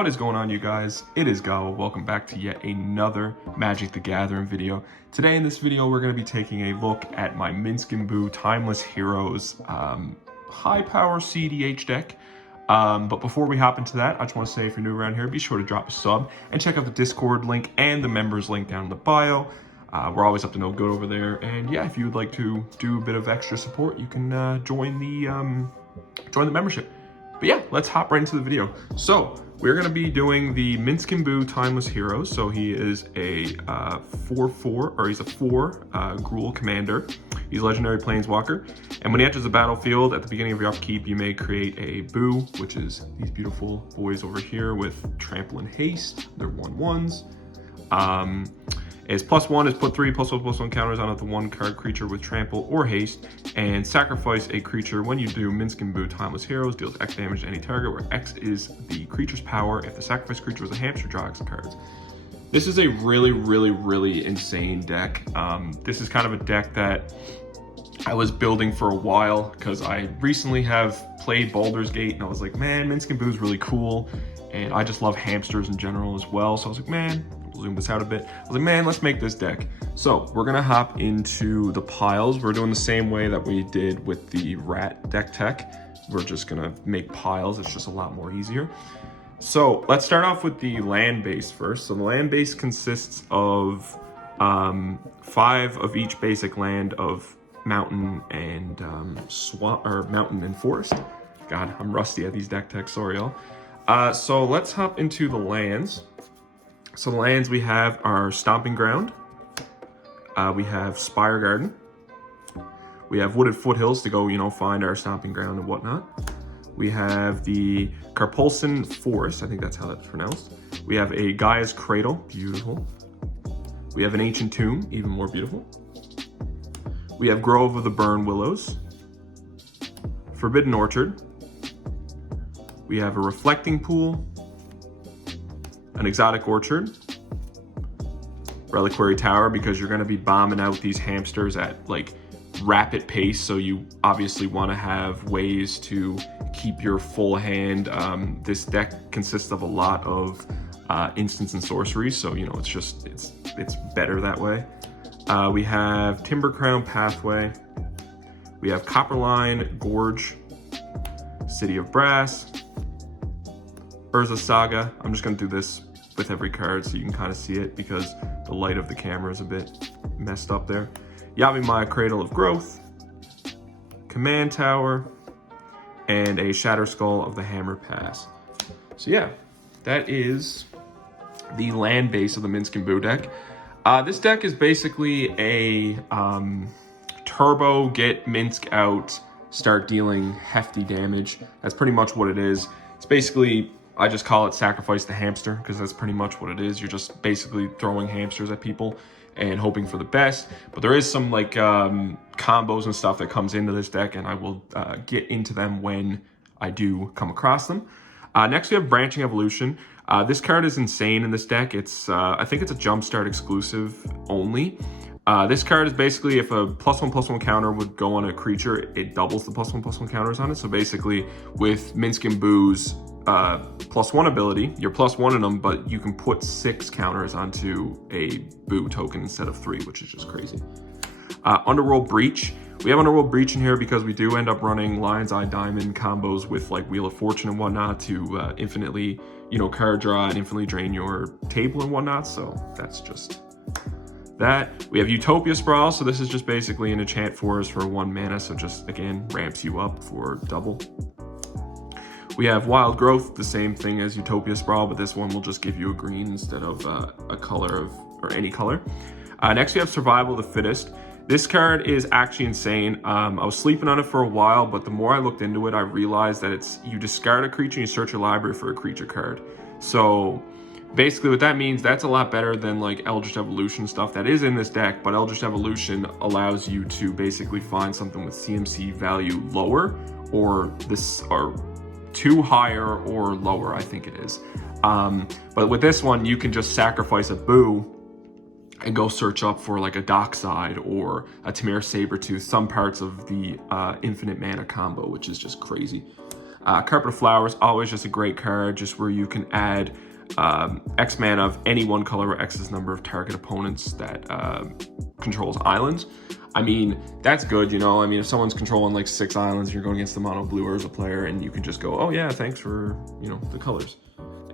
What is going on, you guys? It is Gawa. Welcome back to yet another Magic the Gathering video. Today in this video, we're going to be taking a look at my Minsc Timeless Heroes high power CEDH deck. But before we hop into that, I just want to say if you're new around here, be sure to drop a sub and check out the Discord link and the members link down in the bio. We're always up to no good over there. And yeah, if you would like to do a bit of extra support, you can join the membership. But yeah, let's hop right into the video. So we're going to be doing the Minsc Timeless Heroes. So he is a 4/4, or he's a 4 Gruul commander. He's Legendary Planeswalker. And when he enters the battlefield, at the beginning of your upkeep, you may create a Boo, which is these beautiful boys over here with Trample and Haste. They're 1/1s. His +1 is put 3+1/+1 counters on the 1 card creature with Trample or Haste, and sacrifice a creature. When you do, Minsc Timeless Heroes deals X damage to any target, where X is the creature's power. If the sacrificed creature was a hamster, draw X cards. This is a really insane deck. This is kind of a deck that I was building for a while because I recently have played Baldur's Gate, and I was like, man, Minsc is really cool, and I just love hamsters in general as well. So I was like, man, zoom this out a bit. I was like, man, let's make this deck. So we're gonna hop into the piles. We're doing the same way that we did with the rat deck tech. We're just gonna make piles. It's just a lot more easier. So let's start off with the land base first. So the land base consists of 5 of each basic land of mountain and swamp, or mountain and forest. God, I'm rusty at these deck techs, sorry y'all. So let's hop into the lands. So the lands we have are Stomping Ground, we have Spire Garden, we have Wooded Foothills to go, find our Stomping Ground and whatnot. We have the Carpulsan Forest, I think that's how that's pronounced. We have a Gaia's Cradle, beautiful. We have an Ancient Tomb, even more beautiful. We have Grove of the Burn Willows, Forbidden Orchard. We have a Reflecting Pool, an Exotic Orchard, Reliquary Tower, because you're going to be bombing out these hamsters at like rapid pace, so you obviously want to have ways to keep your full hand. This deck consists of a lot of instants and sorceries, so it's better that way. We have Timber Crown Pathway, we have Copperline Gorge, City of Brass, Urza Saga. I'm just going to do this with every card so you can kind of see it because the light of the camera is a bit messed up there. Yavimaya Cradle of Growth, Command Tower, and a Shatter Skull of the Hammer Pass. So yeah, that is the land base of the Minsc deck. This deck is basically a turbo, get Minsc out, start dealing hefty damage. That's pretty much what it is. It's basically, I just call it sacrifice the hamster, because that's pretty much what it is. You're just basically throwing hamsters at people and hoping for the best. But there is some like combos and stuff that comes into this deck, and I will get into them when I do come across them. Next we have Branching Evolution. This card is insane in this deck. It's I think it's a Jumpstart exclusive only. This card is basically, if a +1/+1 counter would go on a creature, it doubles the +1/+1 counters on it. So basically with Minsc +1 ability, you're +1 in them, but you can put 6 counters onto a Boo token instead of 3, which is just crazy. Underworld Breach. We have Underworld Breach in here because we do end up running Lion's Eye Diamond combos with like Wheel of Fortune and whatnot to infinitely, card draw and infinitely drain your table and whatnot. So that's just that. We have Utopia Sprawl. So this is just basically an enchant forest for 1 mana. So just, again, ramps you up for double. We have Wild Growth, the same thing as Utopia Sprawl, but this one will just give you a green instead of a color or any color. Next we have Survival of the Fittest. This card is actually insane. I was sleeping on it for a while, but the more I looked into it, I realized that you discard a creature and you search your library for a creature card. So basically what that means, that's a lot better than like Eldritch Evolution stuff that is in this deck, but Eldritch Evolution allows you to basically find something with CMC value lower or 2 higher or lower, I think it is. But with this one, you can just sacrifice a Boo and go search up for like a Dockside or a Tamir Sabertooth, some parts of the infinite mana combo, which is just crazy. Carpet of Flowers, always just a great card, just where you can add X mana of any one color or X's number of target opponents that controls islands. I mean, that's good, you know. I mean, if someone's controlling like 6 islands, you're going against the mono blue as a player, and you can just go, oh yeah, thanks for, you know, the colors.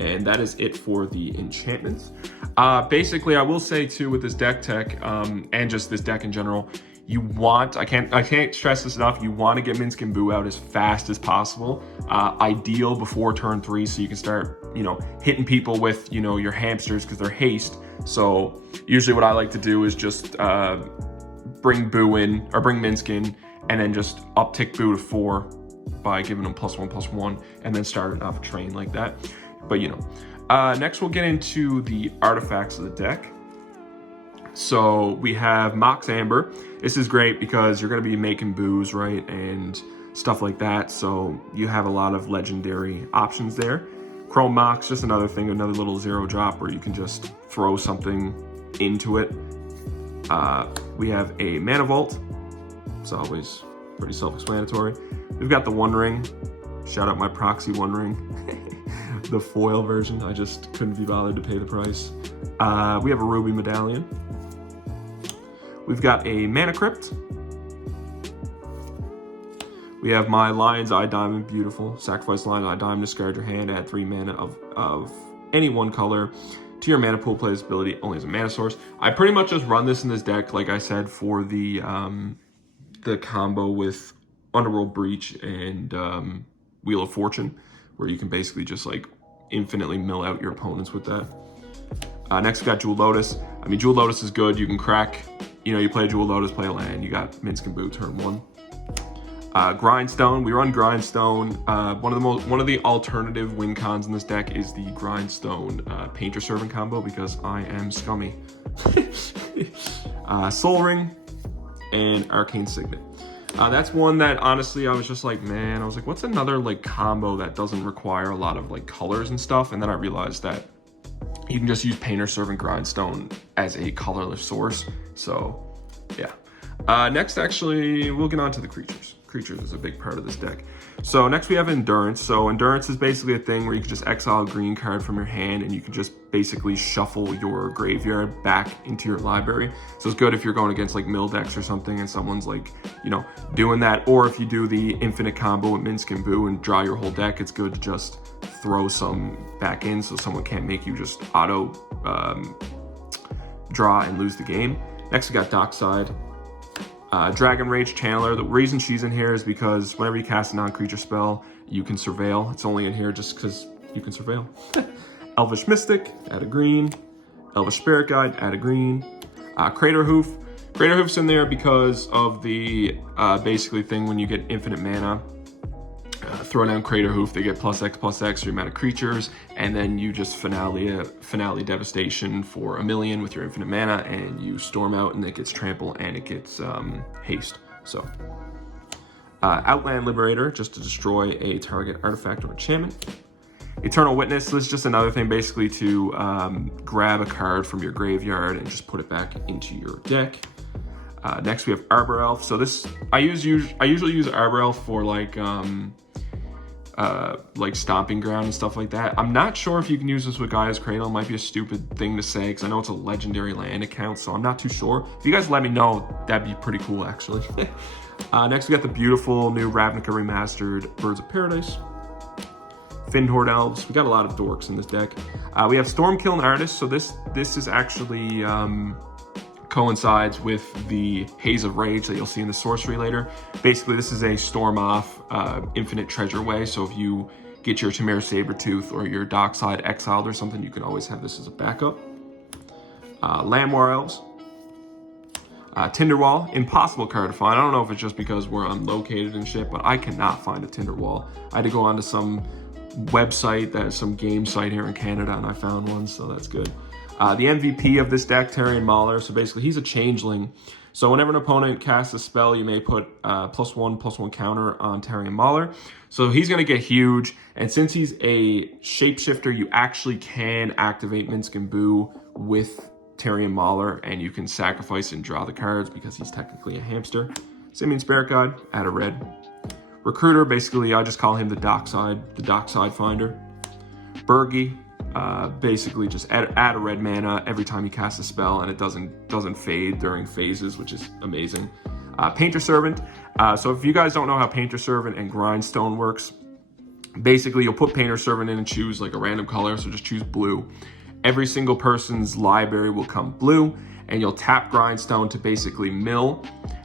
And that is it for the enchantments. Basically, I will say too, with this deck tech, and just this deck in general, you want, I can't stress this enough, you want to get Minsc and Boo out as fast as possible. Ideal before turn 3, so you can start, you know, hitting people with, you know, your hamsters because they're haste. So usually what I like to do is just bring Boo in, or bring Minsc in, and then just uptick Boo to 4 by giving them +1/+1, and then start it off a train like that. But you know, next we'll get into the artifacts of the deck. So we have Mox Amber. This is great because you're going to be making boos, right, and stuff like that. So you have a lot of legendary options there. Chrome Mox, just another thing, another little 0 drop where you can just throw something into it. We have a Mana Vault. It's always pretty self-explanatory. We've got the One Ring. Shout out my proxy One Ring. The foil version. I just couldn't be bothered to pay the price. We have a Ruby Medallion. We've got a Mana Crypt. We have my Lion's Eye Diamond, beautiful. Sacrifice Lion's Eye Diamond, discard your hand, add 3 mana of any one color to your mana pool. Play this ability only as a mana source. I pretty much just run this in this deck, like I said, for the combo with Underworld Breach and Wheel of Fortune, where you can basically just like infinitely mill out your opponents with that. Next we got Jewel Lotus. I mean, Jewel Lotus is good. You can crack, you know, you play Jewel Lotus, play a land, you got Minsc and Boo turn 1. Grindstone, we run Grindstone. One of the alternative win cons in this deck is the Grindstone Painter Servant combo, because I am scummy. Soul Ring and Arcane Signet. That's one that honestly I was just like, man, I was like, what's another like combo that doesn't require a lot of like colors and stuff? And then I realized that you can just use Painter Servant Grindstone as a colorless source. So yeah. Next, actually, we'll get on to the creatures. Creatures is a big part of this deck. So next we have Endurance. So Endurance is basically a thing where you can just exile a green card from your hand and you can just basically shuffle your graveyard back into your library. So it's good if you're going against like mill decks or something and someone's like, you know, doing that. Or if you do the infinite combo with Minsc and Boo and draw your whole deck, it's good to just throw some back in so someone can't make you just auto draw and lose the game. Next we got Dockside. Dragon Rage Channeler. The reason she's in here is because whenever you cast a non-creature spell, you can surveil. It's only in here just because you can surveil. Elvish Mystic, add a green. Elvish Spirit Guide, add a green. Crater Hoof. Crater Hoof's in there because of the basically thing when you get infinite mana. Throw down Crater Hoof, they get +X/+X your amount of creatures, and then you just finale Devastation for 1,000,000 with your infinite mana, and you storm out, and it gets trample and it gets haste. So, Outland Liberator, just to destroy a target artifact or enchantment. Eternal Witness, this is just another thing basically to grab a card from your graveyard and just put it back into your deck. Next we have Arbor Elf. So this I usually use Arbor Elf for like Stomping Ground and stuff like that. I'm not sure if you can use this with Gaia's Cradle. It might be a stupid thing to say because I know it's a legendary land account, so I'm not too sure. If you guys let me know, that'd be pretty cool actually. Next we got the beautiful new Ravnica Remastered Birds of Paradise. Findhorde Elves. We got a lot of dorks in this deck. We have Stormkiln Artist. So this is actually coincides with the Haze of Rage that you'll see in the sorcery later. Basically, this is a storm off infinite treasure way. So if you get your Chimera Sabertooth or your Dockside exiled or something, you can always have this as a backup. Landwar Elves. Tinderwall, impossible card to find. I don't know if it's just because we're unlocated and shit, but I cannot find a Tinderwall. I had to go onto some website, that is some game site here in Canada, and I found one, so that's good. The MVP of this deck, Tarion Mauler. So basically, he's a changeling. So whenever an opponent casts a spell, you may put +1/+1 counter on Tarion Mauler. So he's going to get huge. And since he's a shapeshifter, you actually can activate Minsc and Boo with Tarion Mauler, and you can sacrifice and draw the cards because he's technically a hamster. Simian Spirit Guide, add a red. Recruiter, basically, I just call him the dockside finder. Bergie, basically just add a red mana every time you cast a spell, and it doesn't fade during phases, which is amazing. Painter Servant. So if you guys don't know how Painter Servant and Grindstone works, basically you'll put Painter Servant in and choose like a random color, so just choose blue. Every single person's library will come blue, and you'll tap Grindstone to basically mill.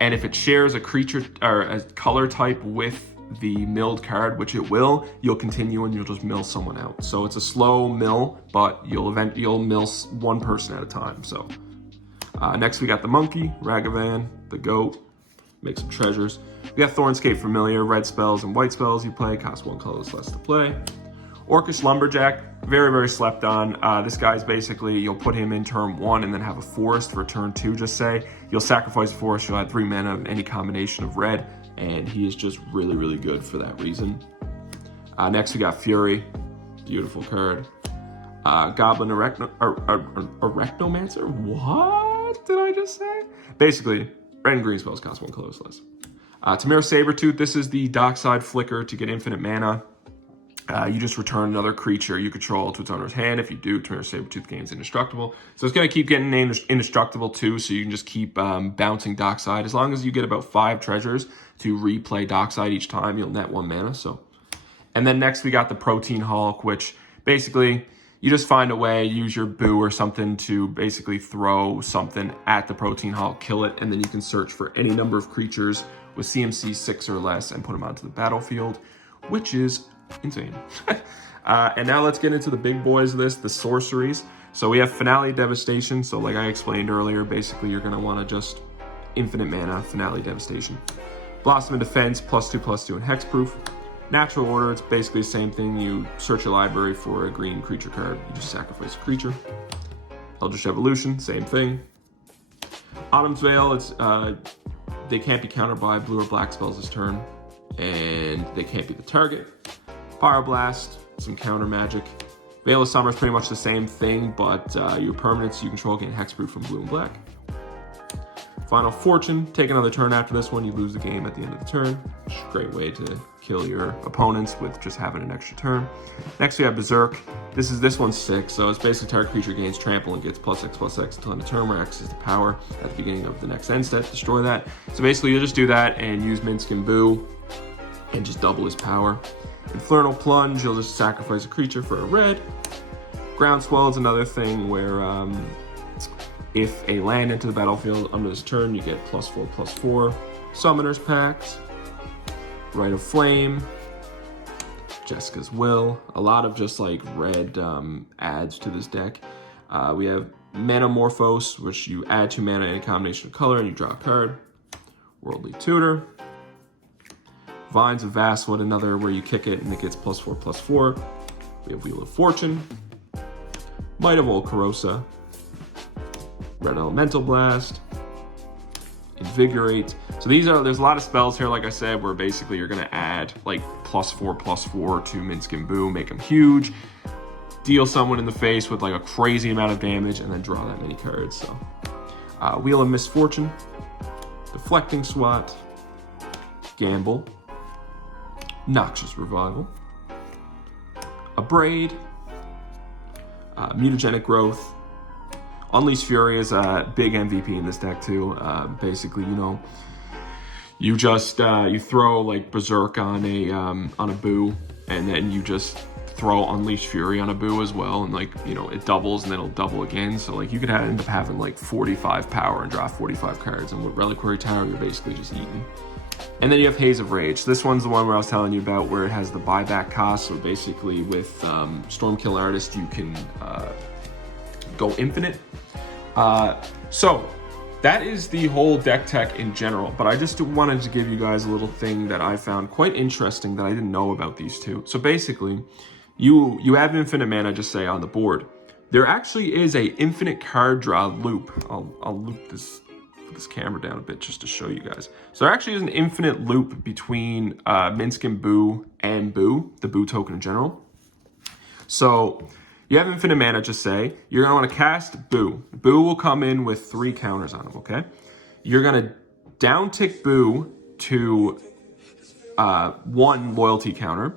And if it shares a creature or a color type with the milled card, which it will, you'll continue and you'll just mill someone out. So it's a slow mill, but you'll mill one person at a time. So next we got the Monkey, Ragavan, the Goat, make some treasures. We got Thornscape Familiar, red spells and white spells you play, cost 1 colorless less to play. Orcish Lumberjack, very, very slept on. This guy's basically, you'll put him in turn 1 and then have a forest for turn 2, just say. You'll sacrifice a forest, you'll add 3 mana of any combination of red, and he is just really, really good for that reason. Next we got Fury, beautiful card. Goblin Arachnomancer, what did I just say? Basically, red and green spells cost 1 colorless less. Tamara Sabertooth, this is the Dockside Flicker to get infinite mana. You just return another creature you control to its owner's hand. If you do, Tamara Sabertooth gains indestructible. So it's going to keep getting named indestructible too, so you can just keep bouncing Dockside. As long as you get about 5 treasures to replay Dockside each time, you'll net 1 mana. So, and then next we got the Protein Hulk, which basically you just find a way, use your boo or something to basically throw something at the Protein Hulk, kill it, and then you can search for any number of creatures with CMC 6 or less and put them onto the battlefield, which is insane. And now let's get into the big boys of this, the sorceries. So we have Finale Devastation. So like I explained earlier, basically you're going to want to just infinite mana, Finale Devastation. Blossom of Defense, +2/+2 and hexproof. Natural Order, it's basically the same thing. You search your library for a green creature card, you just sacrifice a creature. Eldritch Evolution, same thing. Autumn's Veil, it's they can't be countered by blue or black spells this turn, and they can't be the target. Pyroblast, some counter magic. Veil of Summer is pretty much the same thing, but your permanents you control gain hexproof from blue and black. Final Fortune, take another turn after this one, you lose the game at the end of the turn. Which is a great way to kill your opponents with just having an extra turn. Next we have Berserk. This one's 6, so it's basically target creature gains trample and gets +X/+X until end of turn, where X is the power at the beginning of the next end step, destroy that. So basically you'll just do that and use Minsc and Boo and just double his power. Infernal Plunge, you'll just sacrifice a creature for a red. Groundswell is another thing where if a land enters the battlefield under this turn, you get +4/+4. Summoner's Pact, Rite of Flame, Jessica's Will, a lot of just like red adds to this deck. We have Metamorphose, which you add 2 mana in a combination of color and you draw a card. Worldly Tutor. Vines of Vastwood, another where you kick it and it gets +4/+4. We have Wheel of Fortune, Might of Old Corrosa, Red Elemental Blast, Invigorate. So there's a lot of spells here, like I said, where basically you're gonna add like +4/+4 to Minsc and Boo, make them huge, deal someone in the face with like a crazy amount of damage, and then draw that many cards. So Wheel of Misfortune, Deflecting Swat, Gamble, Noxious Revival, Abrade, Mutagenic Growth. Unleash Fury is a big MVP in this deck too. Basically, you know, you just you throw like Berserk on a Boo, and then you just throw Unleash Fury on a Boo as well, and like, you know, it doubles and then it'll double again. So like you could end up having like 45 power and draw 45 cards, and with Reliquary Tower you're basically just eating. And then you have Haze of Rage. This one's the one where I was telling you about, where it has the buyback cost. So basically with Stormkill Artist you can go infinite. So that is the whole deck tech in general, but I just wanted to give you guys a little thing that I found quite interesting that I didn't know about these two. So basically, you have infinite mana, just say, on the board. There actually is a infinite card draw loop. I'll loop this camera down a bit just to show you guys. So there actually is an infinite loop between Minsc and Boo, the Boo token in general. So you have infinite mana, just say. You're going to want to cast Boo. Boo will come in with 3 counters on him, okay? You're going to down tick Boo to 1 loyalty counter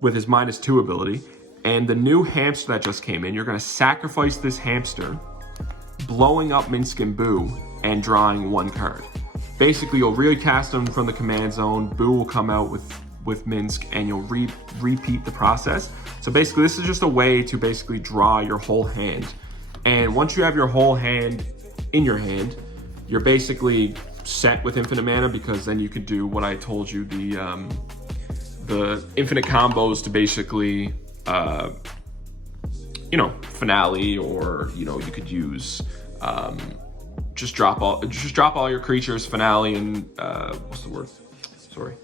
with his -2 ability. And the new hamster that just came in, you're going to sacrifice this hamster, blowing up Minsc and Boo, and drawing 1 card. Basically, you'll recast him from the command zone. Boo will come out with Minsc, and you'll repeat the process. So basically, this is just a way to basically draw your whole hand. And once you have your whole hand in your hand, you're basically set with infinite mana, because then you could do what I told you, the infinite combos to basically, you know, finale, or, you know, you could use, just drop all your creatures, finale, and what's the word? Sorry.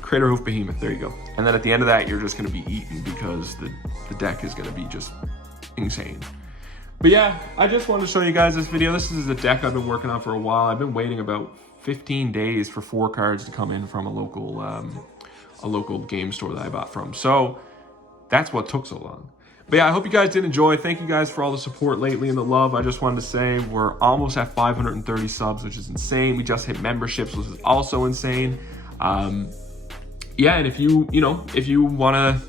Crater Hoof Behemoth, there you go. And then at the end of that, you're just gonna be eaten, because the deck is gonna be just insane. But yeah, I just wanted to show you guys this video. This is a deck I've been working on for a while. I've been waiting about 15 days for 4 cards to come in from a local game store that I bought from. So that's what took so long. But yeah, I hope you guys did enjoy. Thank you guys for all the support lately and the love. I just wanted to say we're almost at 530 subs, which is insane. We just hit memberships, which is also insane. Yeah, and if you want to,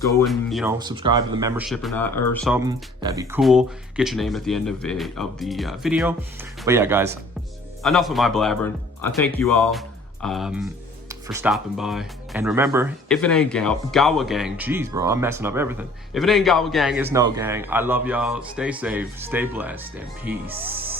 go and, subscribe to the membership or something, that'd be cool. Get your name at the end of the video. But yeah, guys, enough of my blabbering. I thank you all for stopping by. And remember, if it ain't Gawa Gang, jeez, bro, I'm messing up everything. If it ain't Gawa Gang, it's no gang. I love y'all. Stay safe, stay blessed, and peace.